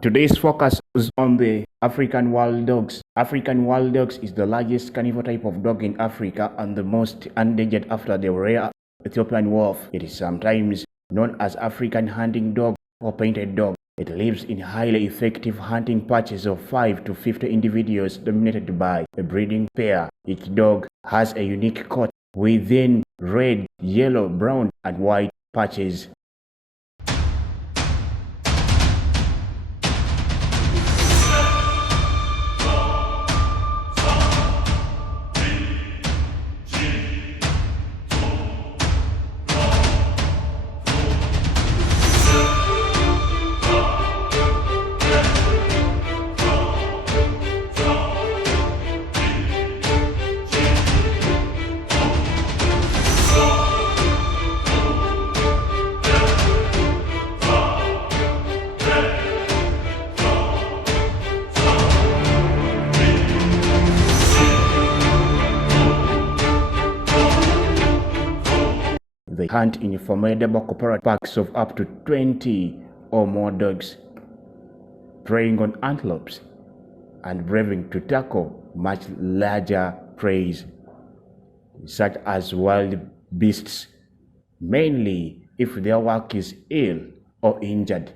Today's focus is on the African wild dogs. African wild dogs is the largest carnivore type of dog in Africa and the most endangered after the rare Ethiopian wolf. It is sometimes known as African hunting dog or painted dog. It lives in highly effective hunting patches of 5 to 50 individuals dominated by a breeding pair. Each dog has a unique coat within red, yellow, brown, and white patches. They hunt in formidable cooperative packs of up to 20 or more dogs, preying on antelopes and braving to tackle much larger prey, such as wild beasts, mainly if their work is ill or injured.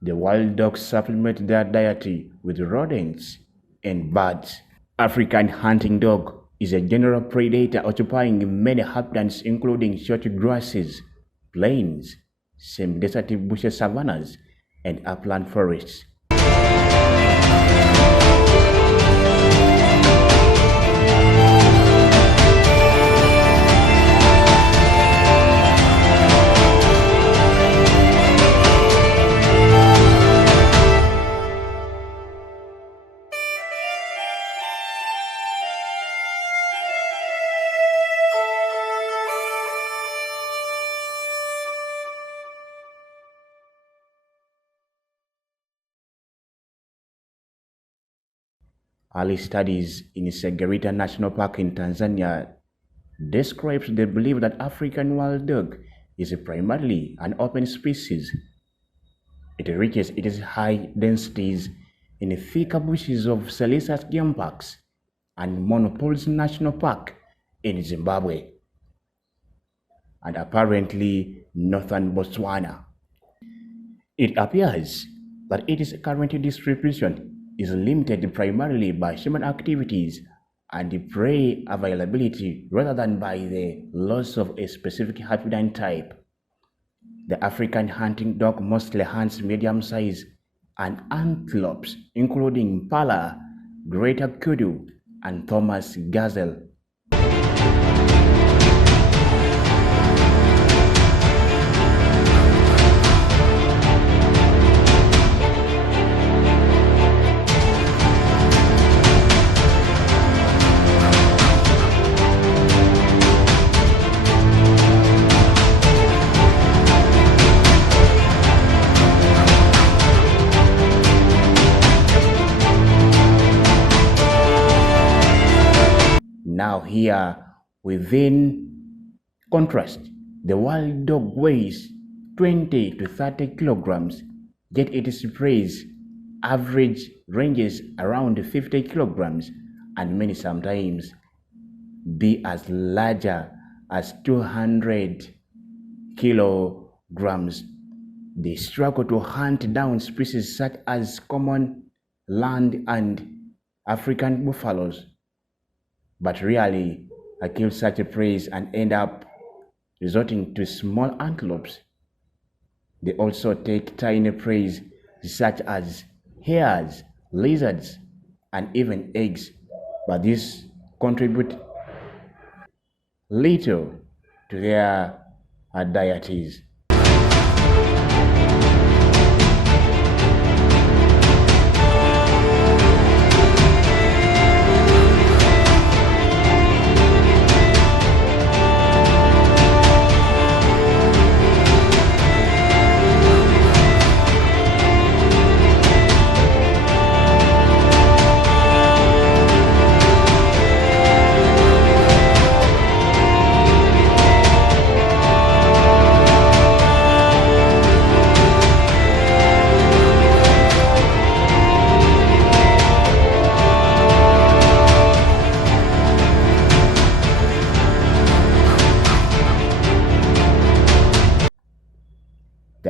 The wild dogs supplement their diet with rodents and birds. African hunting dog is a general predator occupying many habitats including short grasses, plains, semi-desert bushes, savannas, and upland forests. Early studies in Segerea National Park in Tanzania describes the belief that African wild dog is primarily an open species. It reaches its high densities in thicker bushes of Selous game parks and Monopole National Park in Zimbabwe and apparently northern Botswana. It appears that its current distribution is limited primarily by human activities and prey availability rather than by the loss of a specific habitat type. The African hunting dog mostly hunts medium-sized and antelopes, including impala, greater kudu, and Thomas gazelle. Now here, within contrast, the wild dog weighs 20 to 30 kilograms, yet its prey average ranges around 50 kilograms and many sometimes be as larger as 200 kilograms. They struggle to hunt down species such as common land and African buffaloes, but rarely kill such prey and end up resorting to small antelopes. They also take tiny prey such as hares, lizards, and even eggs, but these contribute little to their dieties.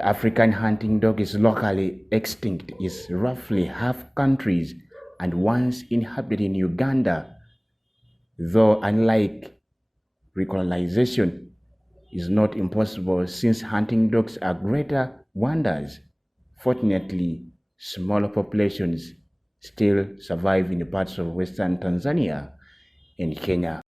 African hunting dog is locally extinct is roughly half countries and once inhabited in Uganda, though unlike recolonization is not impossible since hunting dogs are greater wonders. Fortunately, smaller populations still survive in parts of western Tanzania and Kenya.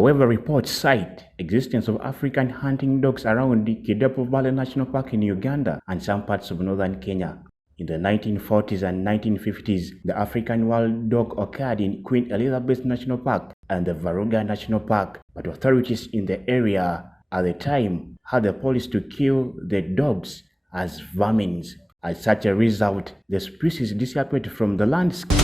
However, reports cite existence of African hunting dogs around the Kidepo Valley National Park in Uganda and some parts of northern Kenya. In the 1940s and 1950s, the African wild dog occurred in Queen Elizabeth National Park and the Virunga National Park, but authorities in the area at the time had the policy to kill the dogs as vermin. As such a result, the species disappeared from the landscape.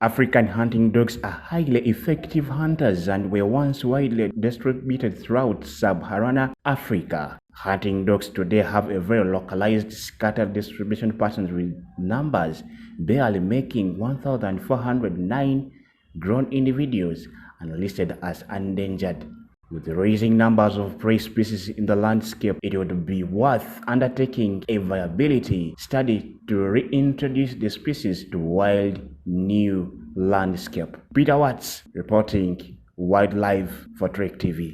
African hunting dogs are highly effective hunters and were once widely distributed throughout sub-Saharan Africa. Hunting dogs today have a very localized, scattered distribution patterns with numbers barely making 1,409 grown individuals and listed as endangered. With the rising numbers of prey species in the landscape, it would be worth undertaking a viability study to reintroduce the species to wild new landscape. Peter Watts reporting Wildlife for Trek TV.